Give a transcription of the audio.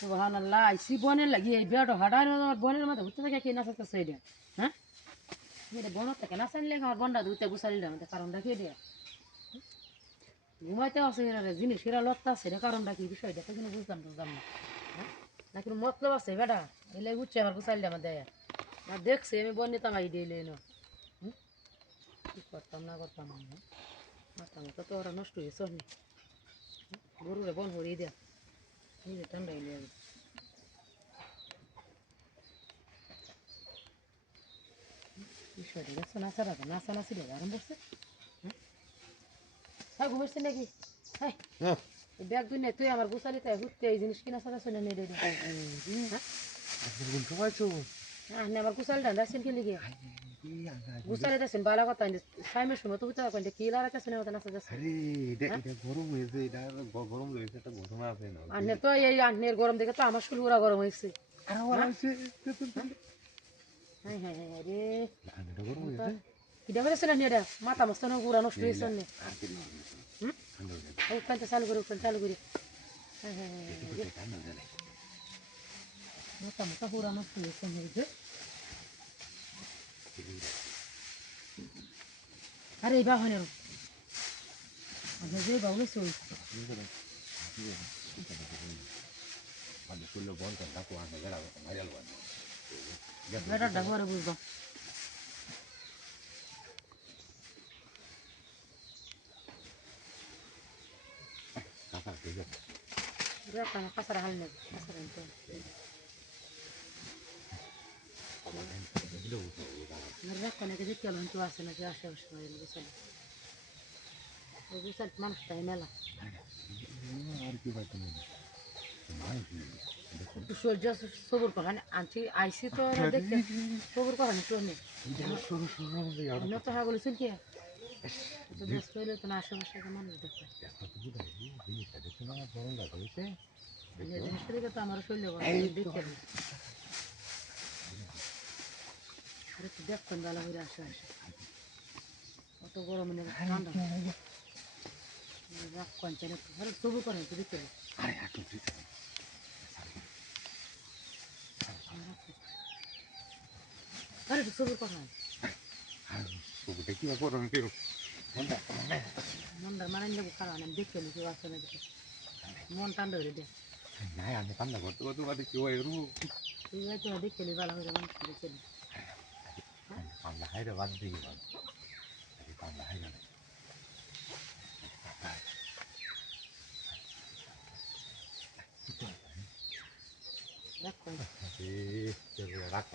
সুবহানাল্লাহ আইসি বনের লাগি এই বেড়া হাডার বনের মধ্যে ঘুরতে থাকে কি নাচাতেছে এটা হ্যাঁ এটা বন থেকে নাচাইলে আমার বনটা ধুতে গুছাইলে আমাদের কারণটা কি এটা ঘুমাইতে আছে এরা জিনিস এরা লড়তে আছে এটা কারণটা কি বিষয়টা তো কিন্তু বুঝলাম না হ্যাঁ না কিন্তু মতলব আছে বেটা এলে উঠছে আমার গুছাইলে আমার দেয় না দেখছি আমি বন নিতাম আই দিলে এলো কি করতাম না করতাম মাথা মতো তো ওরা নষ্ট হয়েছে গরুরে বন ভরিয়ে দেয়া নিজে ঠান্ডা হইলে যাবে বিষয়টা দেখছো নাচারাতে নাচানাচি লেগে আরম্ভ করছে হ্যাঁ ঘুমাইছে নাকি হ্যাঁ এই ব্যাগ দুই নাই তুই আমার গুছালিতে ঘুরতে এই জিনিস কিনা সারা শুনে নিয়ে রেডি হ্যাঁ আপনি আমার গুছালি ডান আসছেন কি লিগে গুছালি যাচ্ছেন বালা কথা সাইমের সময় তো বুঝতে পারবেন কি লাগাইতেছে না ওটা নাচা যাচ্ছে আন্নের তো এই আন্নের গরম দেখে তো আমার শুরু গরম হয়েছে হ্যাঁ হ্যাঁ হ্যাঁ রে কিটা হয়েছে না এটা মাথা মস্ত গুড়া নষ্ট হয়েছে ওখানটা চালু করে ওখানে চালু করে হ্যাঁ হ্যাঁ হ্যাঁ মাথা মতো গুড়া নষ্ট হয়েছে আরে এই বাহনের যে বাউলে চল বেটারটা ঘরে বুঝবো কাঁচারা হাল নেব কাঁচারা রাখতে দেখতে গেলাম কেউ আসে নাকি আশেপাশে গুছালি ওই গুছালি মানুষটাই মেলা একটু সহ্য সবুর করা আনছি আইসি তো দেখতে সবুর করা একটু নেই তো হাগল চলছে তো ব্যস্ত হইলে তো না আশেপাশে মানুষ দেখতে জিনিসটা দেখে তো আমার শরীরে দেখতে আর একটু দেখতেন বেলা হয়ে আশেপাশে অত গরম ঠান্ডা রাখ কঞ্চান একটু আরে সবুর করেন একটু দেখতে আরে একটু সবুর করা মনটা মারান যাবো খারাপ আমি দেখতে কেউ আসে না দেখে মন ঠান্ডা হয়ে দে তুই হয়তো দেখতে বেলা হয়ে মানুষ দেখতে রাখ